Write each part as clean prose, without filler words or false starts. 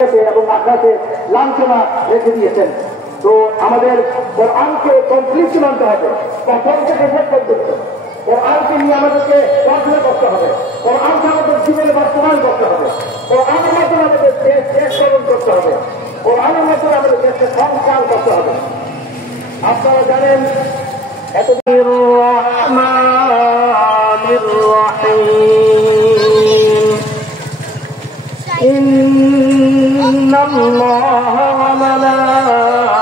এবং আকাশে লাঞ্ছনা রেখে দিয়েছেন। তো আমাদের কোরআনকে কমপ্লিট মানতে হবে, প্রথম থেকে শেষ পর্যন্ত কোরআনকে নিয়ে আমাদেরকে পড়াশোনা করতে হবে, কোরআনকে আমাদের জীবনে বাস্তবায়ন করতে হবে, কোরআনের মাধ্যমে আমাদের দেশ পালন করতে হবে, কোরআনের মাধ্যমে আমাদের দেশকে সংস্কার করতে হবে। আপনারা জানেন এত إن الله وملائكته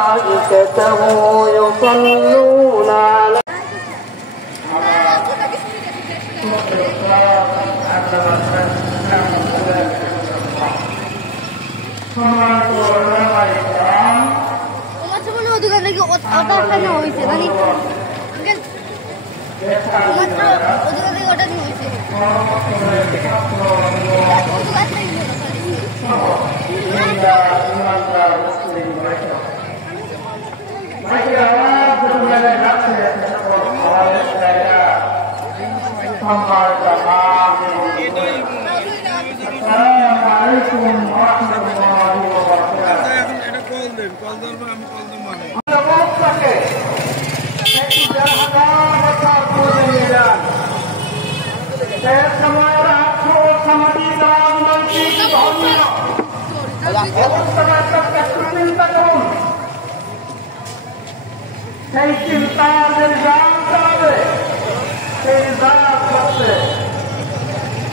يصلون على সেই চিন্তাদের জানতে হবে, সেই জানার করতে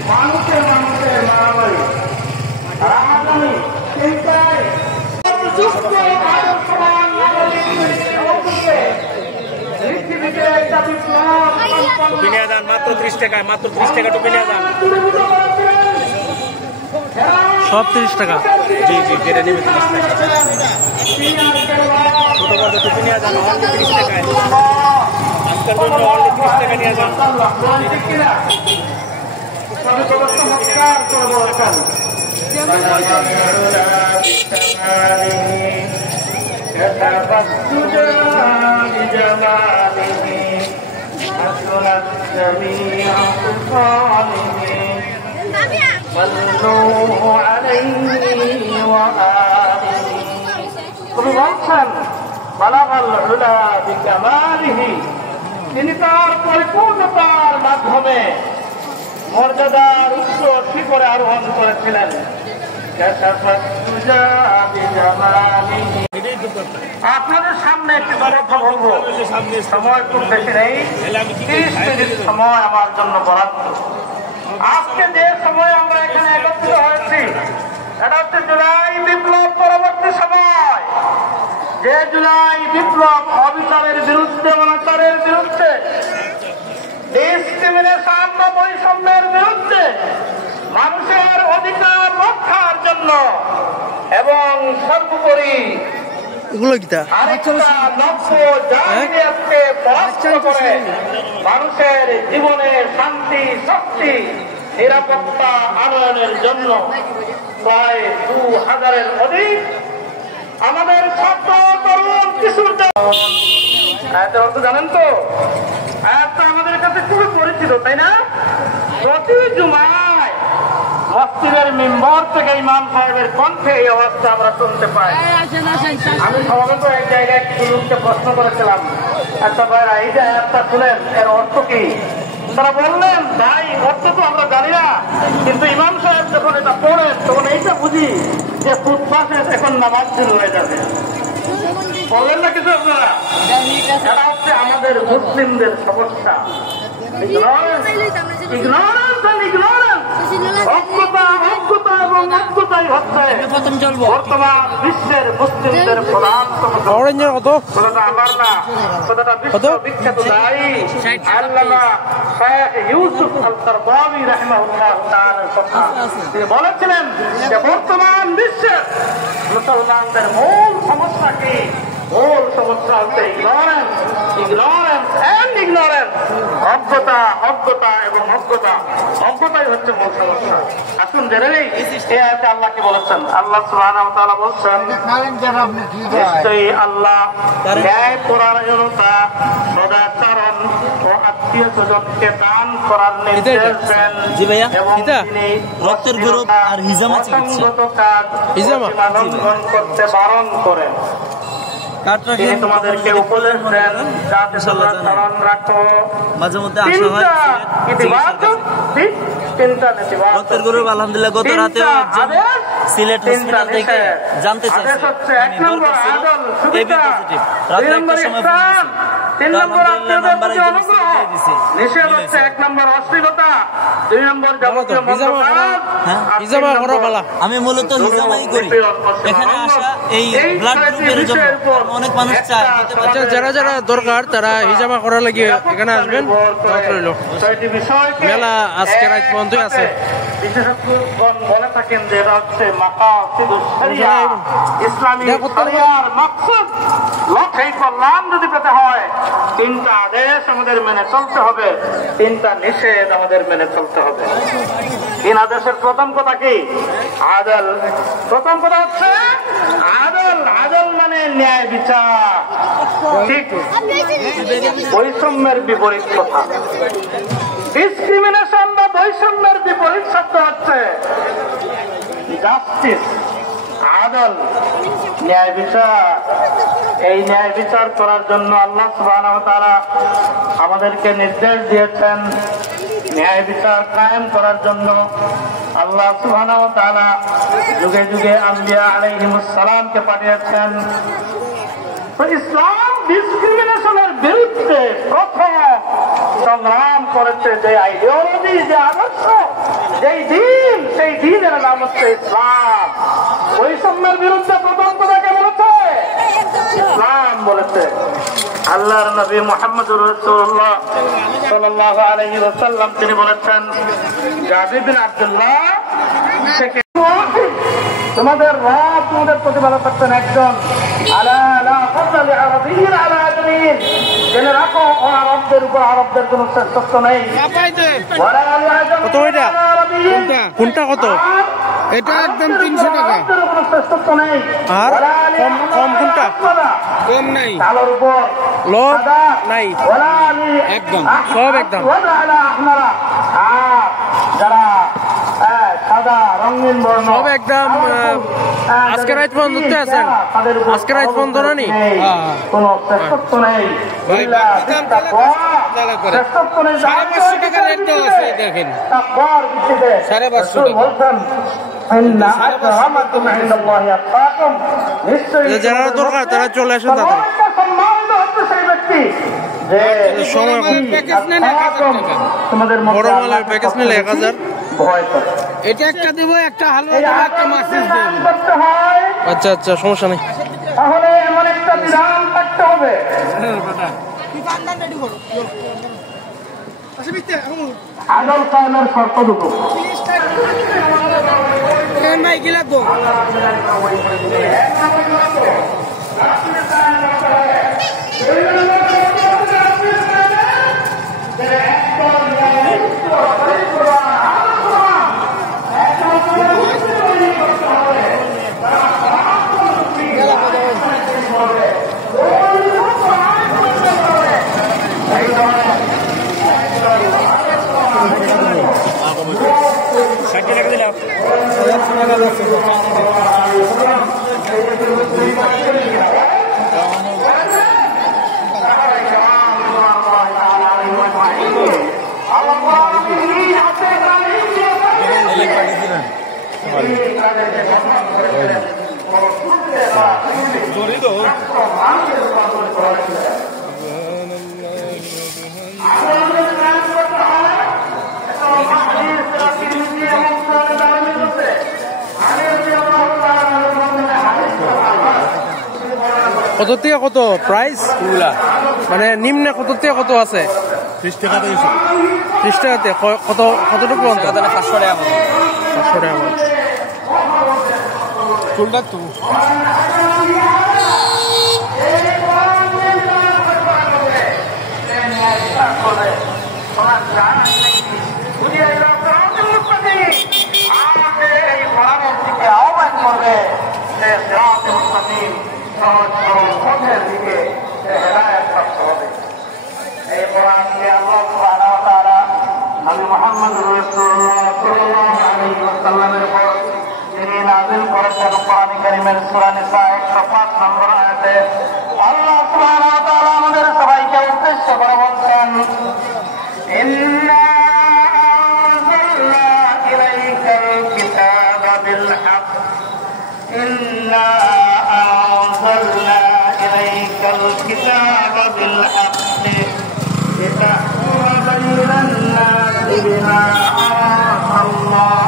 মানুষের মারামারি রাহাজানি চিন্তায় টুপি নিয়ে যান, মাত্র 30 টাকায়, মাত্র 30 টাকা টুপি নিয়ে যান, সব 30 টাকা। জি জি, যেটা নেবে 30 টাকা। ছোট বড় টুপি নিয়ে যান, অনলি 30 টাকায়। আজকের জন্য অনলি 30 টাকা নিয়ে যান। তুমি বলছেন বালাগাল উলা বিকামালিহি, তিনি তার পরিপূর্ণতার মাধ্যমে মর্যাদার উচ্চ শিখরে আরোহণ করেছিলেন। আপনাদের সামনে একটি কথা বলবো, সময় খুব বেশি নেই, 30 মিনিট সময় আমার জন্য বরাদ্দ। আজকে যে সময় আমরা এখানে একত্রিত হয়েছি, এটা হচ্ছে জুলাই বিপ্লব পরবর্তী সময়। যে জুলাই বিপ্লব অবিচারের বিরুদ্ধে, অনাচারের বিরুদ্ধে, ডিসক্রিমিনেশন বা বৈষম্যের বিরুদ্ধে, মানুষের অধিকার রক্ষার জন্য এবং সর্বোপরি মানুষের জীবনে শান্তি, শক্তি, নিরাপত্তা আনয়নের জন্য প্রায় 2000-এর অধিক আমাদের ছাত্র তরুণ কিশোরদের অর্থ জানেন তো? আমাদের কাছে খুবই পরিচিত, তাই না? প্রতি জুমায় মসজিদের মেম্বার থেকে ইমাম সাহেবের কণ্ঠে এই অবস্থা আমরা শুনতে পাই। আমি সমাগত এক জায়গায় কিছু লোককে প্রশ্ন করেছিলাম, আচ্ছা ভাইরা, এই যে আয়াতটা শুনেন, এর অর্থ কি? তারা বললেন, ভাই অর্থ তো আমরা জানি না, কিন্তু ইমাম সাহেব যখন এটা পড়েন তখন এইটা বুঝি যে ফুটপাথে এখন নামাজ শুরু হয়ে যাবে। বললেন না কিছু আপনারা? এটা হচ্ছে আমাদের মুসলিমদের সমস্যা। অজ্ঞতা এবং অজ্ঞতাই হচ্ছে বর্তমান বিশ্বের মুসলিমদের প্রধান সমস্যা। কথাটা আমার না, কথাটা বিশ্ববিখ্যাত দায়ী আল্লামা শেখ ইউসুফ আল-কারদাবী রাহিমাহুল্লাহ তাআলার কথা। তিনি বলেছিলেন যে বর্তমান বিশ্বের মুসলমানদের মূল সমস্যা কি? মূল সমস্যা হচ্ছে ইগনোরেন্স, ইগনোরেন্স এন্ড ইগনোরেন্স। অজ্ঞতা, অজ্ঞতা এবং অজ্ঞতা, অজ্ঞতাই হচ্ছে মূল সমস্যা। আসুন জেনে নেই এই আয়াতে আল্লাহ কি বলেছেন। আল্লাহ সুবহানাহু ওয়া তাআলা বলছেন, নিশ্চয়ই আল্লাহ ন্যায় পরায়ণতা, সদাচরণ ও আত্মীয় স্বজনকে দান করার নির্দেশ দেন এবং তিনি রক্তের গ্রুপ আর হিজামা অসংগত কাজ লঙ্ঘন করতে বারণ করেন। তিনি তোমাদেরকে উপদেশ দেন যাতে তোমরা স্মরণ রাখো মাঝে মধ্যে আসা হয় ইতিবাচক দিক, তিনটা নেতিবাচক। রক্তের গ্রুপ আলহামদুলিল্লাহ গত রাতে সিলেট হসপিটাল থেকে জানতে চাইছে এক নম্বর আদল সুবিধা, দুই নম্বর ইসলাম, তিন নম্বর আত্মীয়দের প্রতি অনুগ্রহ, নিষেধ হচ্ছে এক নম্বর অশ্লীলতা, দুই নম্বর যাবতীয় মন্দ কাজ। আমি মূলত হিজামাই করি। এখানে আসা এই ব্লাড গ্রুপের জন্য অনেক মানুষ চায়। আচ্ছা, যারা যারা দরকার তারা হিজামা করার লাগে এখানে আসবেন। মেলা আজকে রাত পর্যন্ত আছে। বিশেষজ্ঞগণ বলে থাকেন যে এটা হচ্ছে মাকাসিদুশ শরিয়া, ইসলামী শরিয়ার মাকসুদ, লক্ষ্য কল্যাণ যদি পেতে হয় তিনটা আদেশ আমাদের মেনে চলতে হবে, তিনটা নিষেধ আমাদের মেনে চলতে হবে। তিন আদেশের প্রথম কথা কি? আদল। প্রথম কথা হচ্ছে আদল। আদল মানে ন্যায় বিচার, ঠিক বৈষম্যের বিপরীত কথা। ডিসক্রিমিনেশন বা বৈষম্যের বিপরীত শব্দ হচ্ছে জাস্টিস, আদল, ন্যায় বিচার। এই ন্যায় বিচার করার জন্য আল্লাহ সুবহানাহু ওয়া তাআলা আমাদেরকে নির্দেশ দিয়েছেন। ন্যায় বিচার কায়েম করার জন্য আল্লাহ সুবহানাহু ওয়া তাআলা যুগে যুগে আম্বিয়া আলাইহিমুস সালামকে পাঠিয়েছেন। তো ইসলাম ডিসক্রিমিনেশনের বিরুদ্ধে প্রথম সংগ্রাম করেছে। যে আইডিওলজি, যে আদর্শ, যেই দিন, সেই দিনের নাম হচ্ছে ইসলাম। বৈষম্যের বিরুদ্ধে প্রথম কথাকে বলেছে ইসলাম বলেছে। আল্লাহর নবী মুহাম্মদুর রাসূলুল্লাহ সাল্লাল্লাহু আলাইহি ওয়াসাল্লাম তিনি বলেছেন, জাবির বিন আব্দুল্লাহ থেকে তোমাদের রব তোমাদের প্রতিপালক করতেন একজন। জেনে রাখো আরবদের উপর আরবদের কোন শ্রেষ্ঠত্ব নেই। কত এটা? কোনটা কত? এটা একদম 300 টাকা। শ্রেষ্ঠত্ব নেই। আর কম কোনটা? কম নাই, কালোর উপর লোভ নাই, একদম সব একদম। যারা সাদা রঙিন বর্ণ সব একদম। আজকে রাত পর্যন্ত আছেন? আজকে রাত পর্যন্ত না নি কোন শ্রেষ্ঠত্ব নেই। শ্রেষ্ঠত্ব নেই, 550 টাকা রেট দেওয়া আছে দেখেন। 550 বলছেন যারা দরকার তারা চলে আসেন তাড়াতাড়ি। সেই ব্যক্তি যে বড় মালের প্যাকেজ নিলে 1000 ভয় করে। এটা একটা দেব, একটা হালুয়া দেব, একটা মাছ দেব। করতে হয়, আচ্ছা আচ্ছা, সমস্যা নেই। তাহলে এমন একটা বিধান থাকতে হবে। আদল কায়েমের শর্ত দুটো। কত থেকে কত প্রাইস? মানে নিম্নে কত থেকে কত আছে? 30 টাকা থেকে 30 টাকাতে কত কতটুকু? 500 টাকা। 500 টাকা কোনটা তো? আহ্বান করবে সে সিরাতুল মুস্তাকিম, সহজ সরল পথের দিকে হেদায়েত প্রাপ্ত হবে। এই কোরআনকে আল্লাহ কারিমের সূরা নিসা 105 নম্বর আয়াতে আল্লাহ সুবহানাহু ওয়া তাআলা আমাদের সবাইকে উদ্দেশ্য করে বলছেন, ইন্না আনজালনা ইলাইকাল কিতাবা বিল হক ইন্না আনজালনা ইলাইকাল কিতাবা বিল হক লিতাহকুমা বাইনান নাসি বিমা আরাকা আল্লাহ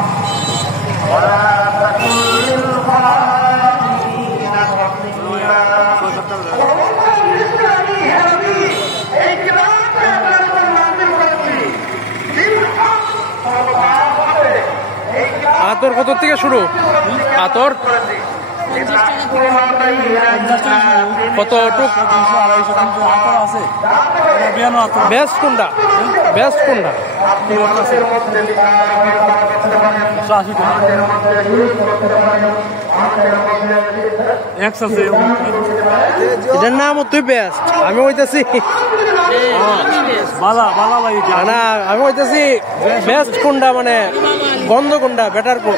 ওয়া লা তাকুন লিল খাইনিনা খাফিয়া। আতর কত থেকে শুরু? আতর কতটুক? বেস্ট কোনটা? বেস্ট কোনটা? এটার নাম তুই বেস্ট, আমি হইতেছি না, আমি হইতেছি বেস্ট কোনটা মানে গন্ধ কোনটা বেটার কোন?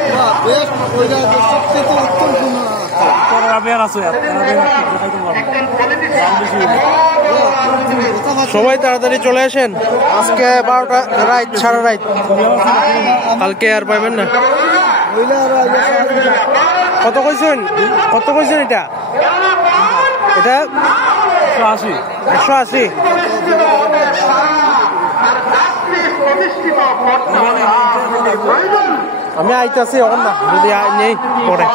সবাই তাড়াতাড়ি চলে আসেন, আজকে 12টা রাত, সারা রাত, কালকে আর পাবেন না। কত কইছেন? কত কইছেন এটা? এটা 180। আমি আইতাছি এখন না, যদি নেই পরে।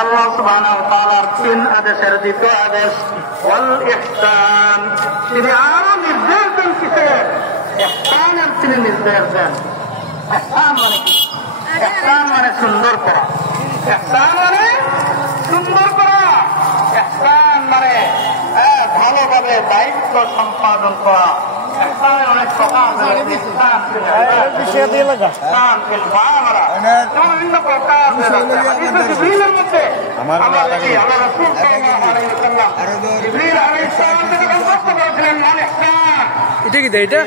আল্লাহ সুবহানাহু ওয়া তাআলার 3 আদেশের দ্বিতীয় আদেশ ওয়াল ইহসান। তিনি আরো নির্দেশ দেন কিসের? ইহসানের তিনি নির্দেশ দেন। ইহসান মানে কি? ইহসান মানে সুন্দর করা। ইহসান মানে সুন্দর করা। ইহসান মানে ভালোভাবে দায়িত্ব সম্পাদন করা। ইহসানের অনেক প্রকার আছে। ইহসান ফিল মুআমালা, বিভিন্ন প্রকার আছে। জিবরিলের মধ্যে আল্লাহ রাসূল সাল্লাল্লাহু আলাইহি ওয়াসাল্লাম জিবরিল আলাইহিস সালাম থেকে প্রশ্ন করেছিলেন, মান ইহসান? এটা কি দেয়? এটা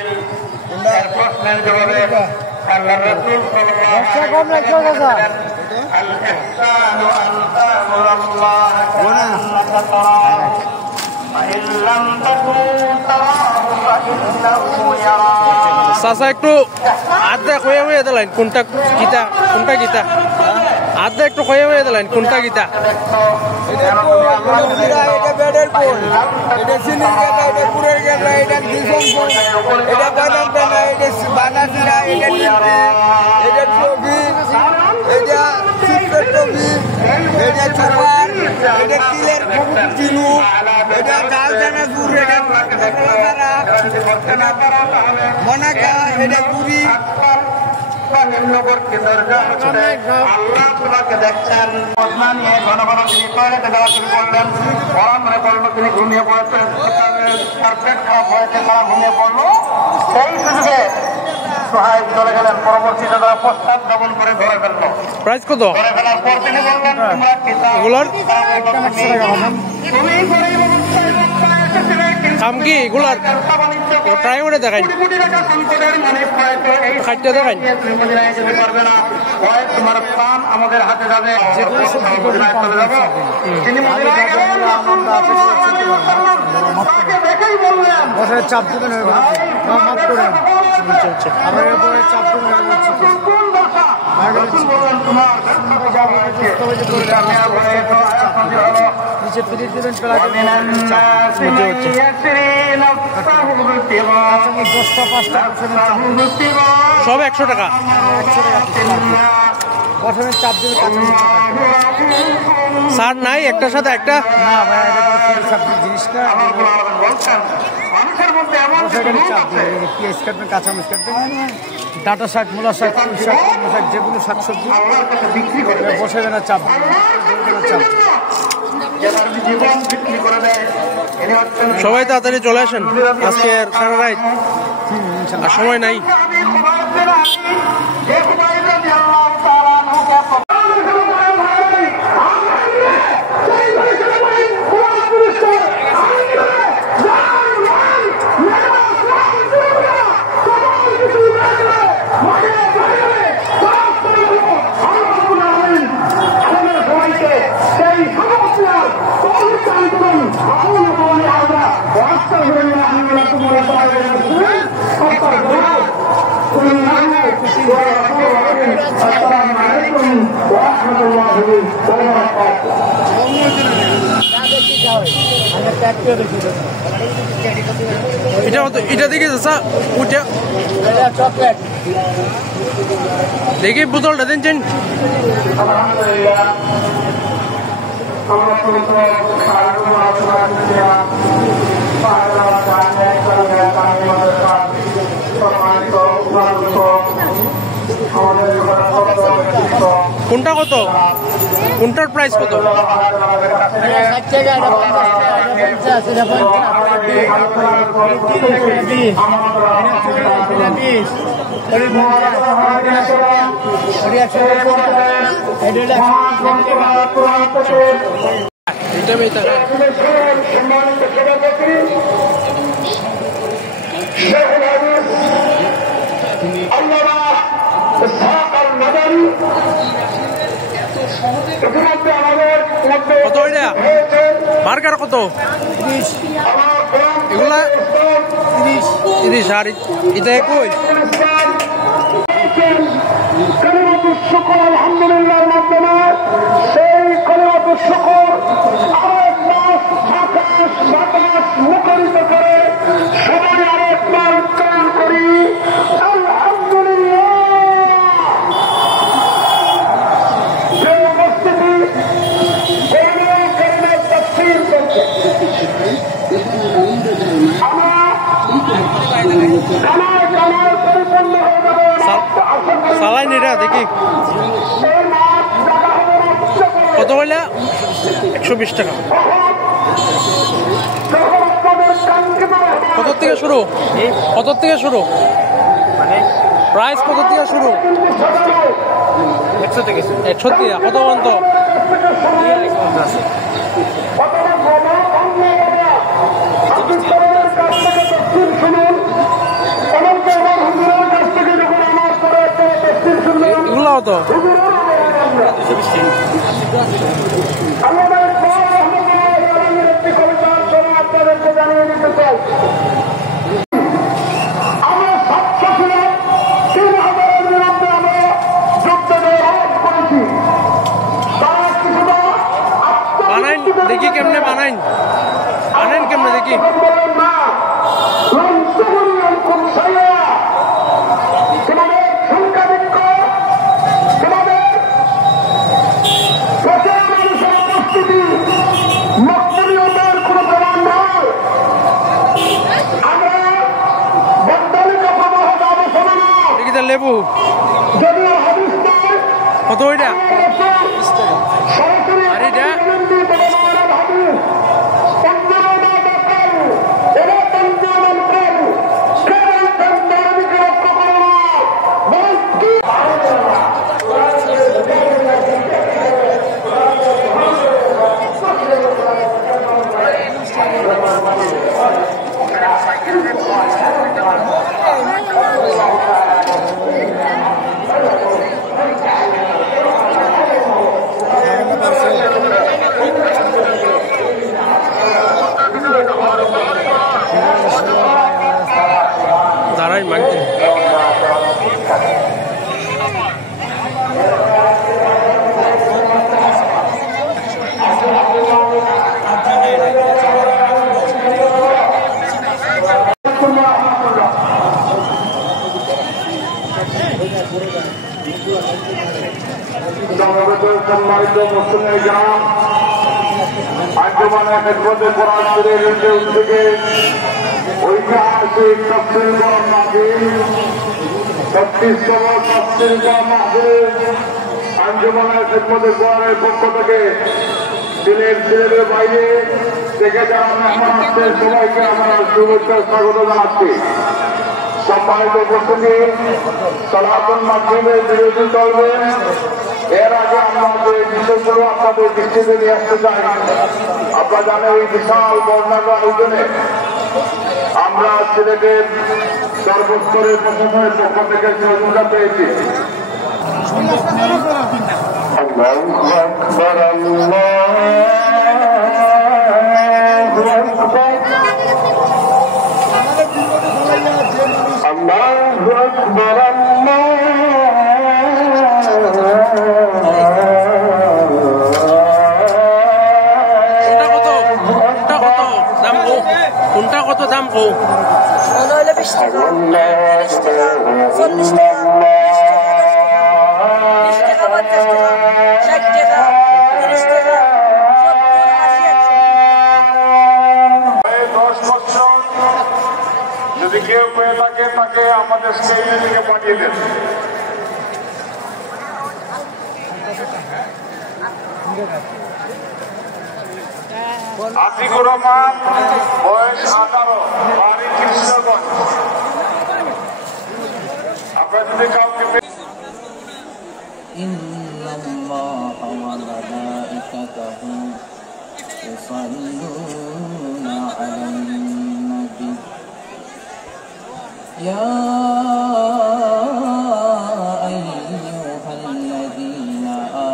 প্রশ্নের জবাবে আল্লাহ রাসূল সাল্লাল্লাহু আলাইহি ওয়াসাল্লাম আল ইহসানু আন তা'বুদাল্লাহ কা'আন্নাকা তারাহু ফাইন লাম তাকুন তারাহু ফাইন্নাহু ইয়ারাক। চাচা একটু আধা খয়ে হয়ে দিলেন, কোনটা গীতা কোনটা গীতা? আধা একটু খয়ে হয়ে দিলেন, কোনটা গীতা? আল্লাহ তোমাকে দেখছেন। পদ্মা নিয়ে ঘন ঘন তিনি টয়লেটে যাওয়া শুরু করলেন। গরম মনে পড়লো, তিনি ঘুমিয়ে পড়েছেন। কার্পেট অফ হয়েছে, তারা ঘুমিয়ে পড়লো। সেই সুযোগে সোহাইব চলে গেলেন। পরবর্তীতে তারা প্রস্তাব দমন করে ধরে ফেললো। প্রাইস কত? ধরে ফেলার পর তিনি বললেন, তোমরা এগুলোর দাম কি? এগুলার ট্রাই করে দেখাই, খাইতে দেখাই। তোমার প্রাণ আমাদের হাতে যাবে। তিনি দেখেই বললেন, চাপ দিবেন মাফ করে চাপ দিবেন। নিচে ফিরিয়ে দিবেন, 10টা 5টা সব 100 টাকা। 100 টাকা প্রথমে চাপ দিবে, ছাড় নাই একটার সাথে একটা? না ভাই, জিনিসটা চাপ দিবে। পেঁয়াজ কাটবেন, কাঁচামরিচ কাটবেন, ডাটা শাক, মূলা শাক, পুঁই শাক, কলমি শাক, যেগুলো শাকসবজি বসাবে না, চাপ দিবে। সবাই তাড়াতাড়ি চলে আসেন, আজকের সারা রাত আর সময় নাই। এটা দেখি উঠে দেখি বোতলটা দিনছেন কোনটা কত কোনটার প্রাইস কত কত এটা মার্কার কত এগুলা 30 আর এটা কই শুকর আলহামদুলিল্লাহর মাধ্যমে সেই কলিমাতুশ শুকর আরেক মাস আকাশ বাতাস মুখরিত করে সবাই আরেকবার উচ্চারণ করি আলহামদুলিল্লাহ। যে উপস্থিতি কলিমার তাফসীর করছে সালাইন এটা দেখি কত হইলা 120 টাকা কত থেকে শুরু প্রাইস কত থেকে শুরু 100 থেকে কত পর্যন্ত এগুলো তো বানাইন দেখি কেমনে বানাইন কেমনে দেখি লেবু কত ওইটা আর এটা দাঁড়াই মাগতে সম্মানিত মুসলিম গ্রাম আঞ্জুমানের খেদমতে কোরআন শরীফের উদ্যোগে ঐতিহাসিক তাফসীর কোরআন মাহফিল 36তম তাফসীর কোরআন মাহফিল আঞ্জুমানের খেদমতে কোরআনের পক্ষ থেকে সিলেটের বাইরে থেকে যারা মেহমান আসছেন সবাইকে আমরা শুভেচ্ছা স্বাগত জানাচ্ছি। সম্মানিত উপস্থিতি সনাতন মাধ্যমের বিরোধী চলবেন। এর আগে আমরা যে বিষয়গুলো আপনাদের দৃষ্টিতে নিয়ে আসতে চাই, আপনারা জানেন এই বিশাল বর্ণাঢ্য আয়োজনে আমরা সিলেটের সর্বস্তরের প্রশাসনের পক্ষ থেকে সহযোগিতা পেয়েছি। أكبر কোনটা কত দাম কো? মনে হলে 20 টাকা, 30 টাকা, 40 টাকা, 20 টাকা, 50 টাকা, 60 টাকা, 30 টাকা, 70, 80, 10 বছর যদি কেউ পেয়ে থাকে তাকে আমাদের স্টেজে থেকে পাঠিয়ে দেন। আতিকুর রহমান, বয়স 18, বাড়ি কৃষ্ণগঞ্জ। আপনারা যদি কাউকে إن الله وملائكته يصلون على النبي يا أيها الذين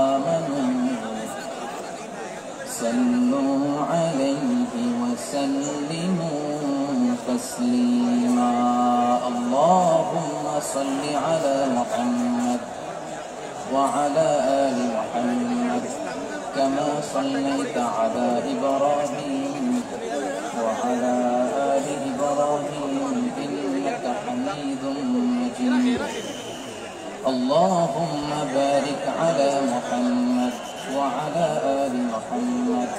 آمنوا صلوا عليه وسلموا تسليما اللهم صل على محمد وعلى آل محمد كما صليت على إبراهيم وعلى آل إبراهيم إنك حميد مجيد اللهم بارك على محمد وعلى آل محمد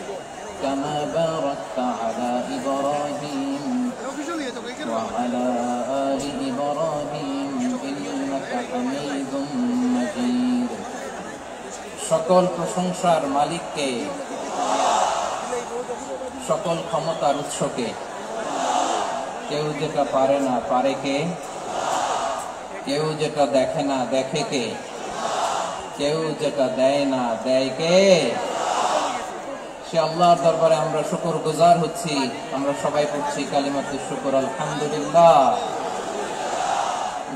كما باركت على إبراهيم وعلى آل إبراهيم إنك حميد مجيد সকল প্রশংসার মালিককে, সকল ক্ষমতার উৎসকে। কেউ যেটা পারে না পারে কে, কেউ যেটা দেখে না দেখে কে, কেউ যেটা দেয় না দেয় কে? সে আল্লাহর দরবারে আমরা শুকরগুজার হচ্ছি। আমরা সবাই পড়ছি কালিমাতুশ শুকর আলহামদুলিল্লাহ।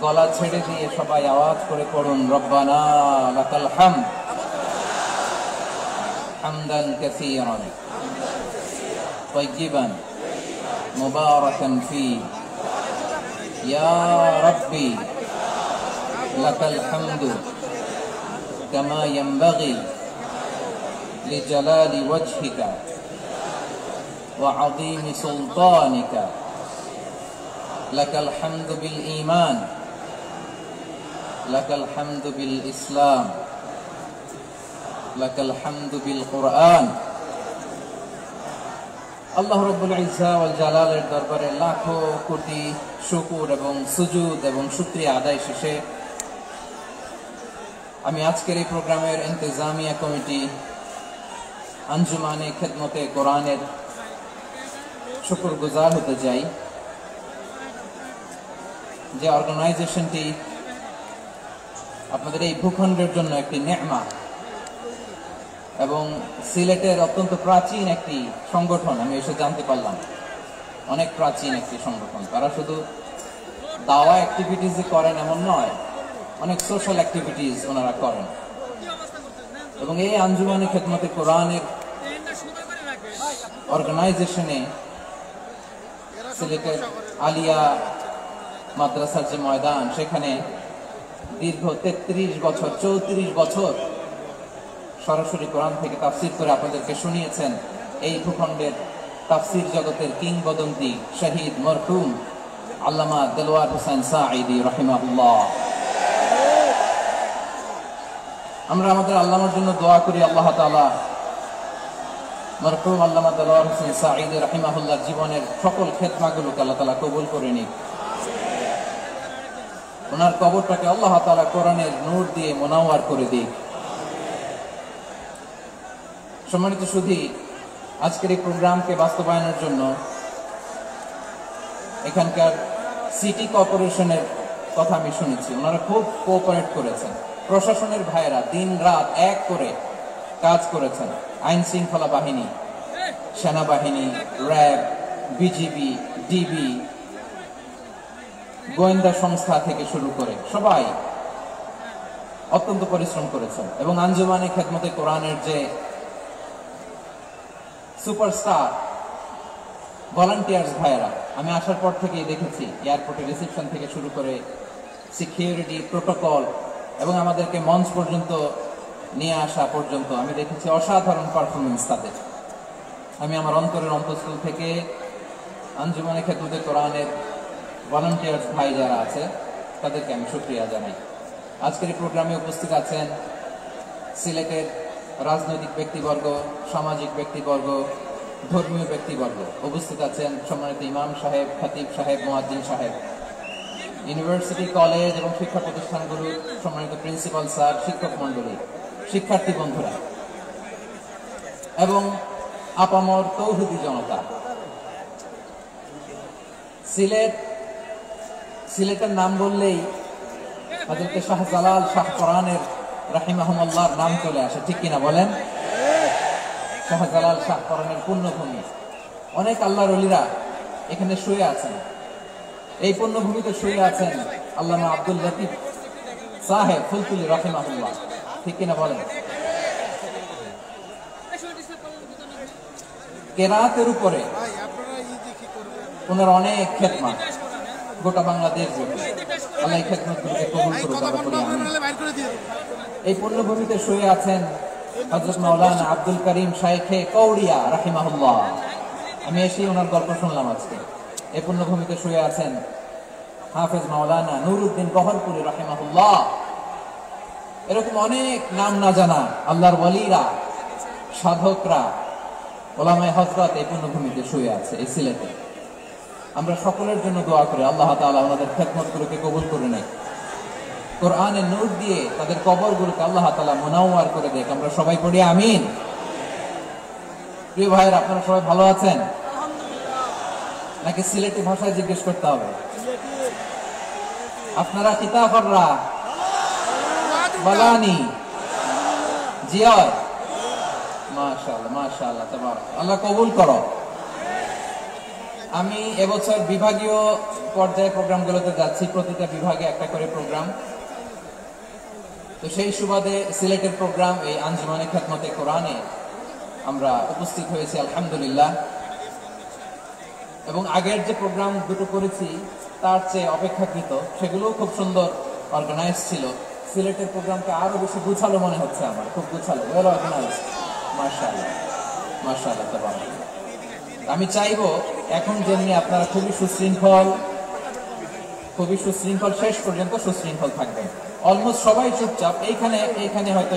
গলা ছেড়ে দিয়ে সবাই আওয়াজ করে পড়ুন রব্বানা লাকাল হামদ হামদান কাসীরান তাইয়িবান মুবারাকান ফী ইয়া রাব্বি লাকাল হামদু কামা ইয়ানবাগি লিজালালি ওয়াজহিকা ওয়া আযীমি সুলতানিকা লাকাল হামদু বিল ঈমান লাকাল হামদু বিল ইসলাম লাকাল হামদু বিল কুরআন। আল্লাহ রাব্বুল ইজ্জা ওয়াল জালালের দরবারে লাখো কোটি শুকর এবং সুজুদ এবং শুকরিয়া আদায় শেষে আমি আজকের এই প্রোগ্রামের ইন্তেজামিয়া কমিটি আঞ্জুমানে খেদমতে কোরআনের শুকরগুজার হতে যাই। যে অর্গানাইজেশনটি আপনাদের এই ভূখণ্ডের জন্য একটি নেমা এবং সিলেটের অত্যন্ত প্রাচীন একটি সংগঠন, আমি এসে জানতে পারলাম অনেক প্রাচীন একটি সংগঠন। তারা শুধু দাওয়া অ্যাক্টিভিটিস করেন এমন নয়, অনেক সোশ্যাল অ্যাক্টিভিটিস ওনারা করেন। এবং এই আঞ্জুমানে খেদমতে কোরআনের অর্গানাইজেশনে সিলেটের আলিয়া মাদ্রাসার যে ময়দান, সেখানে দীর্ঘ 33 বছর 34 বছর সরাসরি কোরআন থেকে তাফসীর করে আপনাদেরকে শুনিয়েছেন এই ভূখণ্ডের তাফসীর জগতের কিংবদন্তি শহীদ মরহুম আল্লামা দেলোয়ার হোসেন সাঈদী রাহিমাহুল্লাহ। আমরা আমাদের আল্লামার জন্য দোয়া করি, আল্লাহ তাআলা মরহুম আল্লামা দেলোয়ার হোসেন সাঈদী রাহিমাহুল্লাহর জীবনের সকল খেদমাগুলোকে আল্লাহ তাআলা কবুল করে নিক। ওনার কবরটাকে আল্লাহ তাআলা কোরআনের নূর দিয়ে মুনাওয়ার করে দিক। সম্মানিত সুধী, আজকের এই প্রোগ্রামকে বাস্তবায়নের জন্য এখানকার সিটি কর্পোরেশনের কথা আমি শুনেছি, ওনারা খুব কোঅপারেট করেছেন। প্রশাসনের ভাইয়েরা দিন রাত এক করে কাজ করেছেন। আইন শৃঙ্খলা বাহিনী, সেনাবাহিনী, র্যাব, বিজিবি, ডিবি, গোয়েন্দা সংস্থা থেকে শুরু করে সবাই অত্যন্ত পরিশ্রম করেছেন। এবং আঞ্জুমানে খেদমতে কোরআনের যে সুপারস্টার ভলান্টিয়ার্স ভাইয়েরা, আমি আসার পর থেকেই দেখেছি এয়ারপোর্টে রিসেপশন থেকে শুরু করে সিকিউরিটি প্রোটোকল এবং আমাদেরকে মঞ্চ পর্যন্ত নিয়ে আসা পর্যন্ত আমি দেখেছি অসাধারণ পারফরমেন্স তাদের। আমি আমার অন্তরের অন্তঃস্থল থেকে আঞ্জুমানে খেদমতে কোরআনের ভলান্টিয়ার্স ভাই যারা আছে তাদেরকে আমি শুকরিয়া জানাই। আজকের এই প্রোগ্রামে উপস্থিত আছেন সিলেটের রাজনৈতিক ব্যক্তিবর্গ, সামাজিক ব্যক্তিবর্গ, ধর্মীয় ব্যক্তিবর্গ, উপস্থিত আছেন সম্মানিত ইমাম সাহেব, খতিব সাহেব, মুয়াজ্জিন সাহেব, ইউনিভার্সিটি, কলেজ এবং শিক্ষা প্রতিষ্ঠানগুলোর সম্মানিত প্রিন্সিপাল স্যার, শিক্ষক মন্ডলী, শিক্ষার্থী বন্ধুরা এবং আপামর তৌহিদি জনতা। সিলেটের নাম বললেই হযরত শাহজালাল শাহ কোরআনের রাহিমাহুল্লাহর নাম চলে আসে, ঠিক কিনা বলেন? শাহজালাল শাহ কোরআনের পুণ্যভূমি। অনেক আল্লাহর ওলিরা এখানে শুয়ে আছেন, এই পুণ্যভূমিতে শুয়ে আছেন আল্লামা আব্দুল লতিফ সাহেব ফুলতুলি রাহিমাহুল্লাহ, ঠিক কিনা বলেন? কেরাতের উপরে ওনার অনেক খেদমত গোটা বাংলাদেশ জুড়ে। আল্লাহ এই খেদমতগুলোকে কবুল করুক, আমরা করি আমিন। এই পুণ্যভূমিতে শুয়ে আছেন হযরত মাওলানা আব্দুল করিম শাইখে কৌড়িয়া রাহিমাহুল্লাহ। আমি এসে ওনার গল্প শুনলাম আজকে। এই পুণ্যভূমিতে শুয়ে আছেন হাফেজ মাওলানা নুরউদ্দিন বহরপুরি রাহিমাহুল্লাহ। এরকম অনেক নাম না জানা আল্লাহর ওয়ালিরা, সাধকরা, ওলামায়ে হযরত এই পুণ্যভূমিতে শুয়ে আছে এই সিলেটে। আমরা সকলের জন্য দোয়া করি আল্লাহ তাআলা ওনাদের খেদমতগুলোকে কবুল করে নেয়, কোরআনের নূর দিয়ে তাদের কবরগুলোকে আল্লাহ তাআলা মুনাওয়ার করে দেয়। আমরা সবাই পড়ি আমিন। প্রিয় ভাইয়েরা, আপনারা সবাই ভালো আছেন নাকি সিলেটি ভাষায় জিজ্ঞেস করতে হবে? আপনারা কিতাবররা বালানি জিয়ায় মাশাআল্লাহ মাশাআল্লাহ তাবারাক আল্লাহ কবুল করো। আমি এবছর বিভাগীয় পর্যায়ে প্রোগ্রামগুলোতে যাচ্ছি, প্রতিটা বিভাগে একটা করে প্রোগ্রাম। তো সেই সুবাদে সিলেটের প্রোগ্রাম এই আঞ্জুমানে খেদমতে কোরআনে আমরা উপস্থিত হয়েছি আলহামদুলিল্লাহ। এবং আগের যে প্রোগ্রাম দুটো করেছি তার চেয়ে অপেক্ষাকৃত সেগুলোও খুব সুন্দর অর্গানাইজ ছিল। সিলেটের প্রোগ্রামটা আরো বেশি গুছালো মনে হচ্ছে আমার, খুব গুছালো, ওয়েল অর্গানাইজ। মাশাআল্লাহ মাশাআল্লাহ তাবারাক। আমি চাইবো এখন যেমনি আপনারা খুবই সুশৃঙ্খল শেষ পর্যন্ত সুশৃঙ্খল থাকবেন। অলমোস্ট সবাই চুপচাপ, এইখানে হয়তো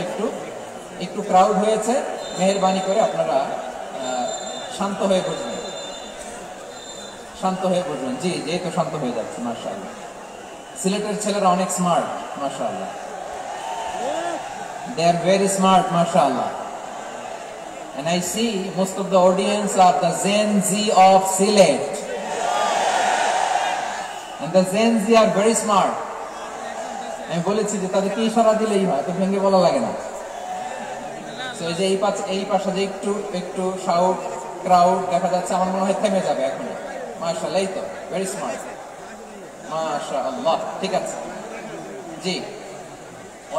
একটু ক্রাউড হয়েছে, মেহেরবানি করে আপনারা শান্ত হয়ে বসবেন। জি এই তো শান্ত হয়ে যাচ্ছে। মাশাআল্লাহ, সিলেটের ছেলেরা অনেক স্মার্ট, মাশাআল্লাহ, they are very smart, মাশাআল্লাহ. And I see most of the audience are the Gen Z of Sylhet. And the Gen Z are very smart. আমি বলেছি যে তাদেরকে ইশারা দিলেই হয়, তো ভেঙে বলা লাগে না। তো এই যে এই পাশে যে একটু শাউট ক্রাউড দেখা যাচ্ছে, আমার মনে হয় থেমে যাবে এখন। মাশাআল্লাহ, এই তো ভেরি স্মার্ট, মাশাআল্লাহ। ঠিক আছে জি,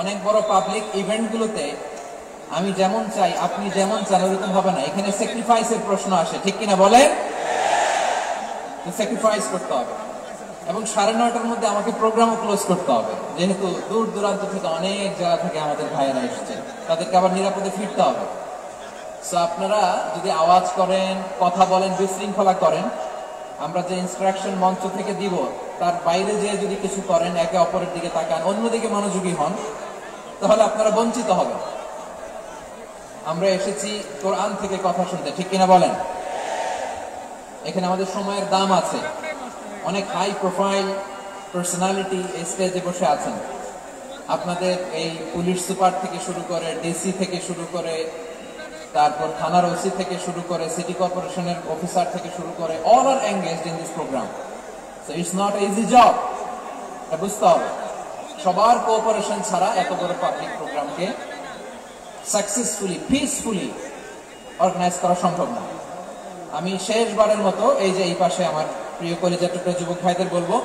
অনেক বড় পাবলিক ইভেন্টগুলোতে আমি যেমন চাই আপনি যেমন চান ওরকম হবে না, এখানে স্যাক্রিফাইসের প্রশ্ন আসে, ঠিক কিনা বলেন? স্যাক্রিফাইস করতে হবে এবং 9:30টার মধ্যে আমাকে প্রোগ্রামও ক্লোজ করতে হবে, যেহেতু দূর দূরান্ত থেকে অনেক জায়গা থেকে আমাদের ভাইয়েরা এসেছে, তাদেরকে আবার নিরাপদে ফিরতে হবে। সো আপনারা যদি আওয়াজ করেন, কথা বলেন, বিশৃঙ্খলা করেন, আমরা যে ইনস্ট্রাকশন মঞ্চ থেকে দিব তার বাইরে যেয়ে যদি কিছু করেন, একে অপরের দিকে তাকান, অন্যদিকে মনোযোগী হন, তাহলে আপনারা বঞ্চিত হবেন। আমরা এসেছি কোরআন থেকে কথা শুনতে, ঠিক কিনা বলেন? এখানে আমাদের সময়ের দাম আছে। অনেক হাই প্রোফাইল পার্সোনালিটি এই স্টেজে বসে আছেন। আপনাদের এই পুলিশ সুপার থেকে শুরু করে, ডিসি থেকে শুরু করে, তারপর থানার ওসি থেকে শুরু করে, সিটি কর্পোরেশনের অফিসার থেকে শুরু করে, all are engaged in this program. So it's not easy job, এটা বুঝতে হবে। সবার কোঅপারেশন ছাড়া এত বড় পাবলিক প্রোগ্রামকে সাকসেসফুলি, পিসফুলি অর্গানাইজ করা সম্ভব না। আমি শেষবারের মতো এই যে এই পাশে আমার প্রিয় কলিজা টুকরা যুবক ভাইদের বলবো,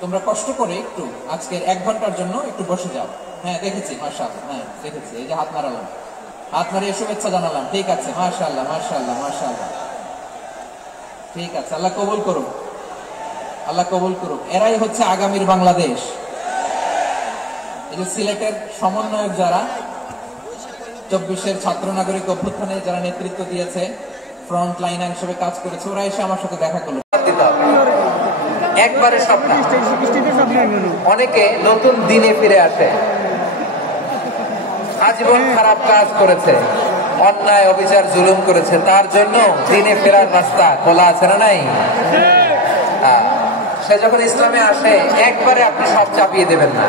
তোমরা কষ্ট করে একটু আজকের 1 ঘন্টার জন্য একটু বসে যাও। হ্যাঁ দেখেছি, মাশাআল্লাহ, হ্যাঁ দেখেছি, এই যে হাত নাড়ালাম, হাত নাড়িয়ে শুভেচ্ছা জানালাম, ঠিক আছে, মাশাআল্লাহ মাশাআল্লাহ মাশাআল্লাহ, ঠিক আছে। আল্লাহ কবুল করুক, আল্লাহ কবুল করুক। এরাই হচ্ছে আগামীর বাংলাদেশ। এই যে সিলেটের সমন্বয়ক যারা 24-এর ছাত্র নাগরিক অভ্যুত্থানে যারা নেতৃত্ব দিয়েছে, ফ্রন্ট লাইনার হিসেবে কাজ করেছে, ওরা এসে আমার সাথে দেখা করলো। একবারে সব না, অনেকে নতুন দিনে ফিরে আসে, আজীবন খারাপ কাজ করেছে, অন্যায় অবিচার জুলুম করেছে, তার জন্য দিনে ফেরার রাস্তা খোলা আছে না নাই? সে যখন ইসলামে আসে একবারে আপনি সব চাপিয়ে দেবেন না।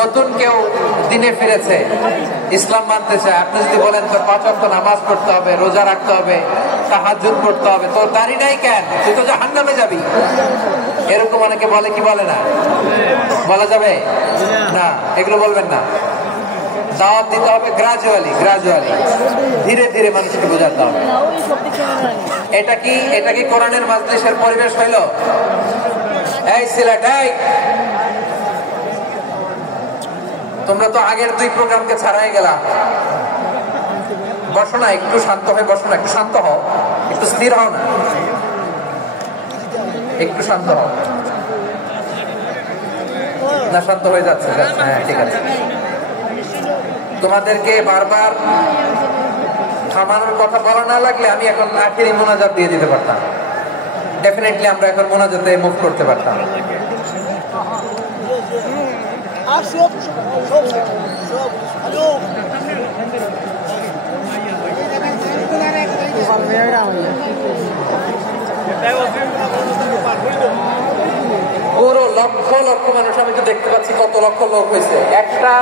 নতুন কেউ দিনে ফিরেছে, ইসলাম মানতে চায়, আপনি যদি বলেন তোর 5 ওয়াক্ত নামাজ পড়তে হবে, রোজা রাখতে হবে, তাহাজ্জুদ পড়তে হবে, তোর দাড়ি নাই কেন, তুই তো জাহান্নামে যাবি, এরকম অনেকে বলে কি বলে না? বলা যাবে না, এগুলো বলবেন না। দাওয়াত দিতে হবে গ্রাজুয়ালি, ধীরে ধীরে মানুষকে বোঝাতে হবে। এটা কি কোরআনের মাজলিসের পরিবেশ হইল? এই সিলেট, এই তোমরা তো আগের 2 প্রোগ্রামকে ছাড়াই গেলাম, বসো না, একটু শান্ত হয়ে বসো না, একটু শান্ত হও, একটু স্থির হও না, একটু শান্ত হও না। শান্ত হয়ে যাচ্ছে, হ্যাঁ ঠিক আছে। তোমাদেরকে বারবার থামানোর কথা বলা না লাগলে আমি এখন আখেরি মোনাজাত দিয়ে দিতে পারতাম, ডেফিনেটলি আমরা এখন মোনাজাতে মুভ করতে পারতাম। পুরো লক্ষ লক্ষ মানুষ, আমি তো দেখতে পাচ্ছি কত লক্ষ লোক হয়েছে, একটা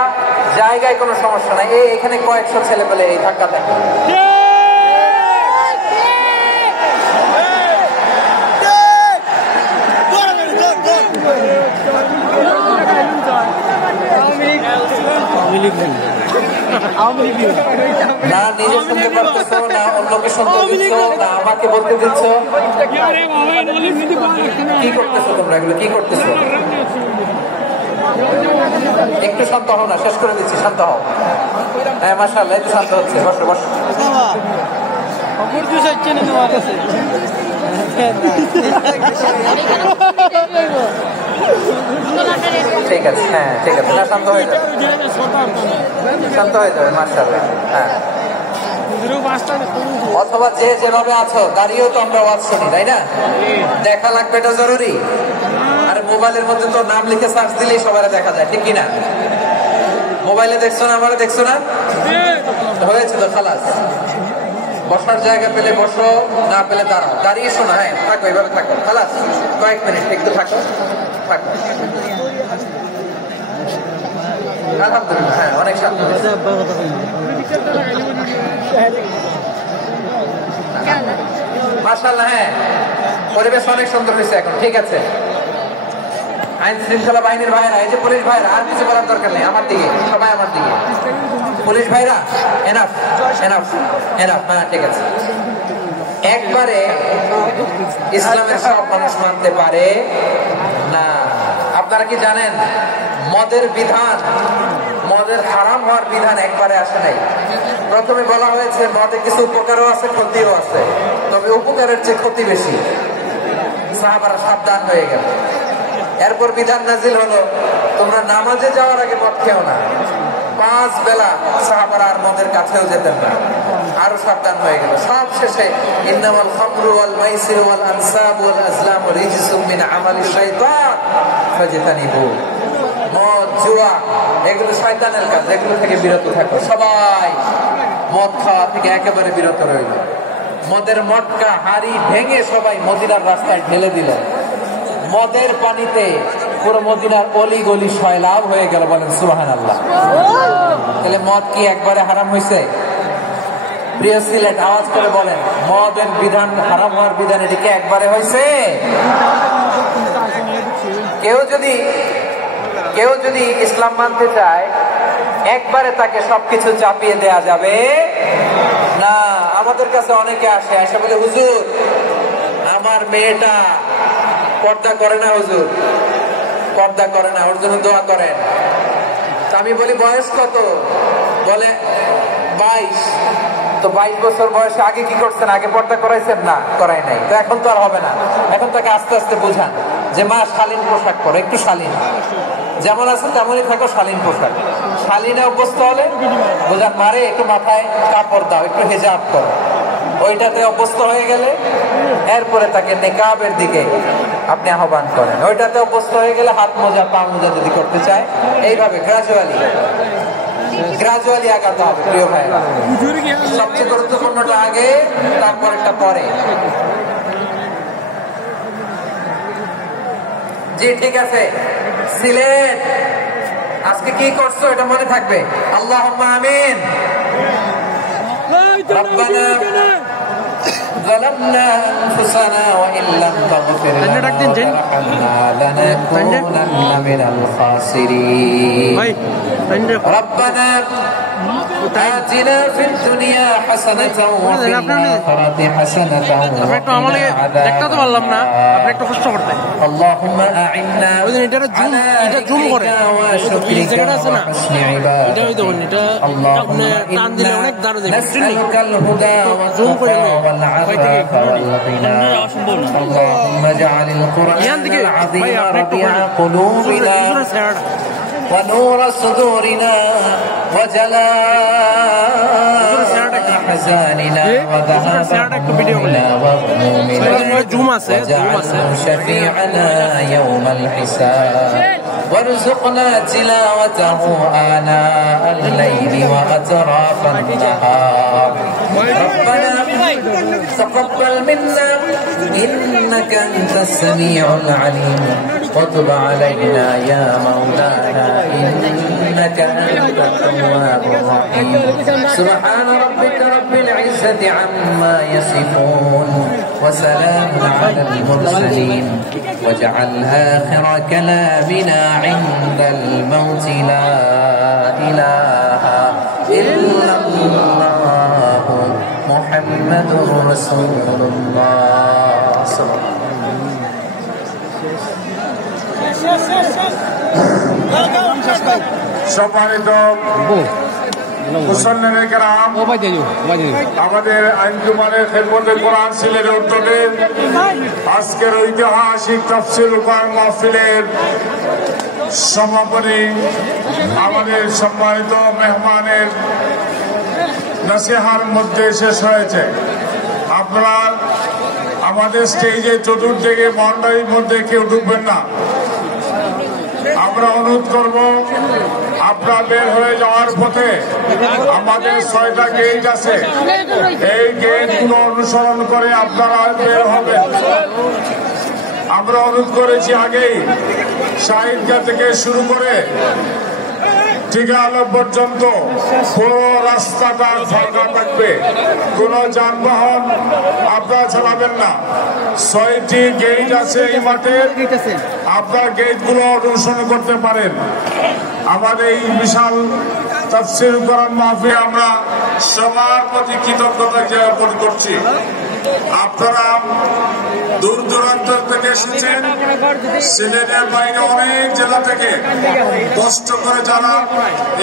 জায়গায় কোনো সমস্যা নাই। এখানে কয়েকশো ছেলে পেলে এই ধাক্কা দেয়। না নিজে শুনতে পারতেছো, না অন্যকে শুনতে দিচ্ছ, না আমাকে বলতে দিচ্ছ, কি করতেছো তোমরা? এগুলো কি করতেছো? একটু শান্ত হও না, শেষ করে দিচ্ছি, শান্ত হও। হ্যাঁ মাশাআল্লাহ, একটু শান্ত হচ্ছে, বসো বসো। ঠিক আছে, হ্যাঁ ঠিক আছে, না শান্ত হয়ে যাবে, শান্ত হয়ে যাবে, মাশাআল্লাহ। হ্যাঁ, অথবা যে যেভাবে আছো দাঁড়িয়েও তো আমরা ওয়াজ শুনি, তাই না? দেখা লাগবে, এটা জরুরি। আর মোবাইলের মধ্যে তো নাম লিখে সার্চ দিলেই সবাই দেখা যায়, ঠিক কিনা? মোবাইলে দেখছো না, আমারে দেখছো না, হয়েছে তো, খালাস। বসার জায়গা পেলে বসো, না পেলে দাঁড়াও, দাঁড়িয়ে শোনো, হ্যাঁ থাকো, এইভাবে থাকো, খালাস, কয়েক মিনিট একটু থাকো থাকো। আলহামদুলিল্লাহ, হ্যাঁ অনেক শান্ত। মাশাআল্লাহ, হ্যাঁ পরিবেশ অনেক সুন্দর হয়েছে এখন, ঠিক আছে। আইন শৃঙ্খলা বাহিনীর ভাইরা, এই যে পুলিশ ভাইরা, আর কিছু বলার দরকার নেই, আমার দিকে সবাই, আমার দিকে পুলিশ ভাইরা, এনাফ এনাফ এনাফ, হ্যাঁ ঠিক আছে। একবারে ইসলামের সব মানুষ মানতে পারে না। আপনারা কি জানেন মদের বিধান, মদের হারাম হওয়ার বিধান একবারে আসে নাই। প্রথমে বলা হয়েছে মদে কিছু উপকারও আছে, ক্ষতিও আছে, তবে উপকারের চেয়ে ক্ষতি বেশি। সাহাবারা সাবধান হয়ে গেল। এরপর বিধান নাজিল হলো, তোমরা নামাজে যাওয়ার আগে মদ খেও না। 5 বেলা সাহাবারা আর মদের কাছেও যেতেন না, আরো সাবধান হয়ে গেল। সব শেষে ইন্নামাল খামরু ওয়াল মাইসিরু ওয়াল আনসাবু ওয়াল আজলামু রিজসুম মিন আমালিশ শাইতান ফাজতানিবু। মদ, জুয়া এগুলো শয়তানের কাজ, এগুলো থেকে বিরত থাকো। সবাই মদ খাওয়া থেকে একেবারে বিরত রইল। মদের মটকা হাড়ি ভেঙে সবাই মদিনার রাস্তায় ঢেলে দিলেন। মদের পানিতে পুরো মদিনার অলি গলি সয়লাভ হয়ে গেল, বলেন সুবহানাল্লাহ। তাহলে মদ কি একবারে হারাম হয়েছে? প্রিয় সিলেট, আওয়াজ করে বলেন, মদের বিধান, হারাম হওয়ার বিধান এটিকে একবারে হয়েছে? কেউ যদি ইসলাম মানতে চায় একবারে তাকে সবকিছু চাপিয়ে দেয়া যাবে না। আমাদের কাছে অনেকে আসে, এসে বলে হুজুর আমার মেয়েটা পর্দা করে না, হুজুর পর্দা করে না, ওর জন্য দোয়া করেন। তা আমি বলি বয়স কত? বলে 22। তো 22 বছর বয়সে আগে কি করছেন? আগে পর্দা করাইছেন? না, করাই নাই। তো এখন তো আর হবে না। এখন তাকে আস্তে আস্তে বোঝান যে মা শালীন পোশাক পরে, একটু শালীন, যেমন আছে তেমনই থাকো শালীন পোশাক। শালীনে অভ্যস্ত হলে বোঝার মারে একটু মাথায় কাপড় দাও, একটু হিজাব করো, ওইটাতে অভ্যস্ত হয়ে গেলে এরপরে তাকে নেকাবের দিকে আপনি আহ্বান করেন। ওইটাতে অভ্যস্ত হয়ে গেলে হাত মোজা পা মোজা যদি করতে চায়, এইভাবে গ্রাজুয়ালি আগাতে হবে প্রিয় ভাই। সবচেয়ে গুরুত্বপূর্ণটা আগে, তারপরেরটা পরে। জি ঠিক আছে। সিলেট আজকে কি করছো এটা মনে থাকবে। আল্লাহুম্মা আমিন। রব্বানা ظلمنا أنفسنا وإن لم تغفر لنا وترحمنا لنكونن من الخاسرين. ربنا آتنا في الدنيا حسنة وفي الآخرة حسنة وقنا عذاب النار. اللهم أعنا على ذكرك وشكرك وحسن عبادتك. اللهم إنا نسألك الهدى والتقى والعفاف والغنى. اللهم اجعل القرآن العظيم ربيع قلوبنا ونور صدورنا وجلاء أحزاننا وذهاب همومنا وغمومنا وجعله شفيعنا يوم الحساب. وارزقنا تلاوته آناء الليل وأطراف النهار. ربنا تقبل منا إنك أنت السميع العليم وتب علينا يا مولانا إنك أنت التواب الرحيم. سبحان ربك رب العزة عما يصفون وسلام على المرسلين. واجعل آخر كلامنا عند الموت لا إله إلا الله محمد رسول الله صلى الله عليه وسلم. সম্মানিত মুসল্লিনে কেরাম, আমাদের আঞ্জুমানের খেদমতে কোরআন সিলেটের উদ্যোগে আজকের ঐতিহাসিক তাফসীরুল কোরআন মাহফিলের সমাপনী আমাদের সম্মানিত মেহমানের নসিহার মধ্যে শেষ হয়েছে। আপনারা আমাদের স্টেজে চতুর্দিকে বাউন্ডারির মধ্যে কেউ ঢুকবেন না। আমরা অনুরোধ করব, আপনারা বের হয়ে যাওয়ার পথে আমাদের 6টা গেট আছে, এই গেটগুলো অনুসরণ করে আপনারা বের হবেন। আমরা অনুরোধ করেছি আগেই শাহিদগা থেকে শুরু করে টিকা আলো পর্যন্ত পুরো রাস্তাটা ফাঁকা থাকবে, কোনো যানবাহন আপনারা চালাবেন না। 6টি গেট আছে এই মাঠে, আপনার গেটগুলো অনুসরণ করতে পারেন। আমাদের এই বিশাল তাফসীর কোরআন মাহফিল আমরা সবার প্রতি কৃতজ্ঞতা জ্ঞাপন করছি। আপনারা দূর দূরান্ত থেকে এসেছেন, সিলেটের বাইরে অনেক জেলা থেকে কষ্ট করে যারা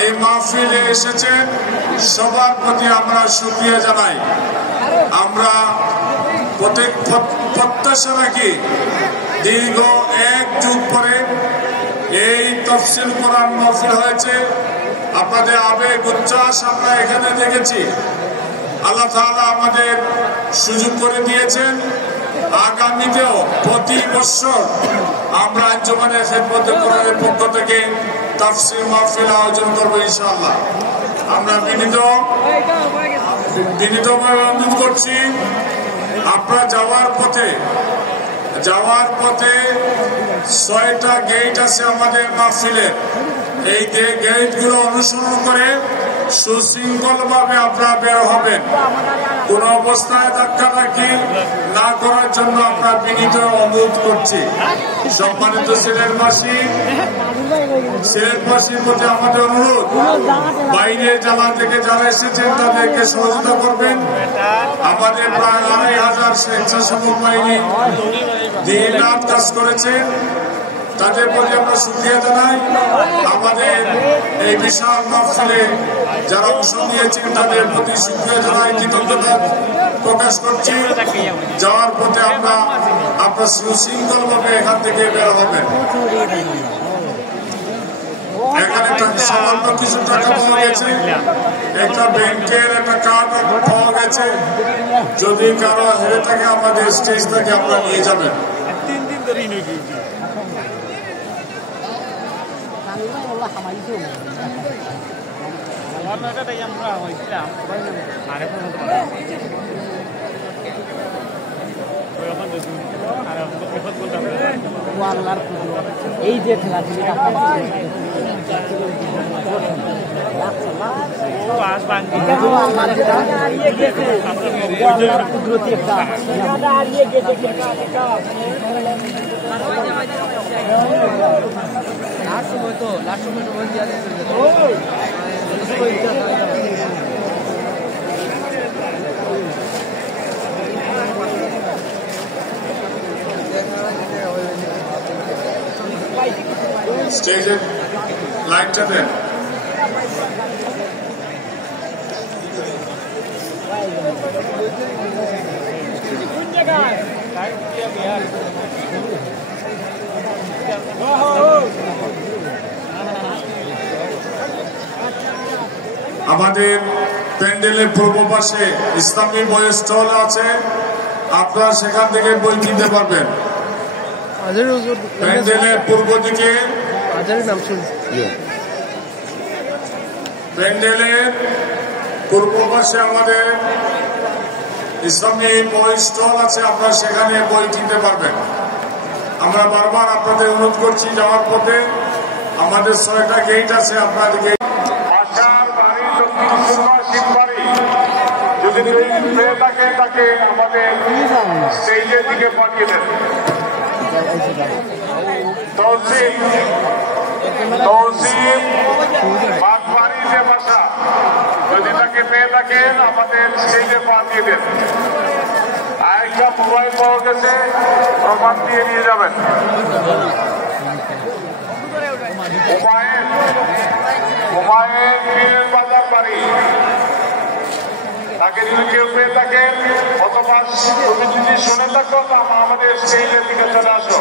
এই মাহফিলে এসেছেন সবার প্রতি আমরা শুকরিয়া জানাই। আমরা প্রত্যাশা রাখি দীর্ঘ 1 যুগ পরে এই তাফসীর কোরআন মাহফিল হয়েছে। আপনাদের আবেগ উচ্ছ্বাস আমরা এখানে দেখেছি। আল্লাহ তাআলা আমাদের সুযোগ করে দিয়েছেন। আগামীতেও প্রতি বছর আমরা আঞ্জুমানে খেদমতে কোরআনের পক্ষ থেকে তাফসীর মাহফিল আয়োজন করবো ইনশাআল্লাহ। আমরা বিনীতভাবে অনুরোধ করছি, আপনারা যাওয়ার পথে 6টা গেট আছে আমাদের মাহফিলের। এই গেটগুলো অনুসরণ করে সুশৃঙ্খল ভাবে আপনারা বের হবেন। কোন অবস্থায় ধাক্কাধাক্কি না করার জন্য আমরা বিনীত অনুরোধ করছি। সম্মানিত সিলেটবাসীর প্রতি আমাদের অনুরোধ, বাইরের জেলা থেকে যারা এসেছেন তাদেরকে সহযোগিতা করবেন। আমাদের প্রায় 2,500 স্বেচ্ছাসেবক বাহিনী দিন-রাত কাজ করেছেন, তাদের প্রতি আমরা শুকরিয়া জানাই। আমাদের এই বিশাল মাহফিলে যারা অংশ নিয়েছেন তাদের প্রতি শুকরিয়া জানাই, কৃতজ্ঞতা প্রকাশ করছি। যাওয়ার পথে আপনার সুশৃঙ্খল ভাবে এখান থেকে বের হবেন। সামান্য কিছু টাকা পাওয়া গেছে, একটা ব্যাংকের একটা কার্ড পাওয়া গেছে। যদি কারো হেরে থাকে আমাদের স্টেজ থেকে আপনারা নিয়ে যাবেন। এই যে খেলা কুদরতি একটা স্টেজে লাইটটা দেন। আমাদের প্যান্ডেলের পূর্ব পাশে ইসলামী বইয়ের স্টল আছে, আপনারা সেখান থেকে বই কিনতে পারবেন। প্যান্ডেলের পূর্ব দিকে প্যান্ডেলের পূর্ব পাশে আমাদের ইসলামী বই স্টল আছে, আপনারা সেখানে বই কিনতে পারবেন। আমরা বারবার আপনাদের অনুরোধ করছি, যাওয়ার পথে আমাদের 6টা গেট আছে, আপনাদের গেট যদি পেয়ে থাকে তাকে আমাদের স্টেজের দিকে পাঠিয়ে দেন। তহসিল বাগবাড়ি যে বাসা, যদি তাকে পেয়ে থাকেন আমাদের স্টেজে পাঠিয়ে দেন। আরেকটা মোবাইল পাওয়া গেছে, প্রমাণ দিয়ে নিয়ে যাবেন। হুমায়ুন বাজার বাড়ি, তাকে যদি কেউ পেয়ে থাকেন অথবা তুমি যদি শুনে থাকো আমাদের স্টেজের দিকে চলে আসো।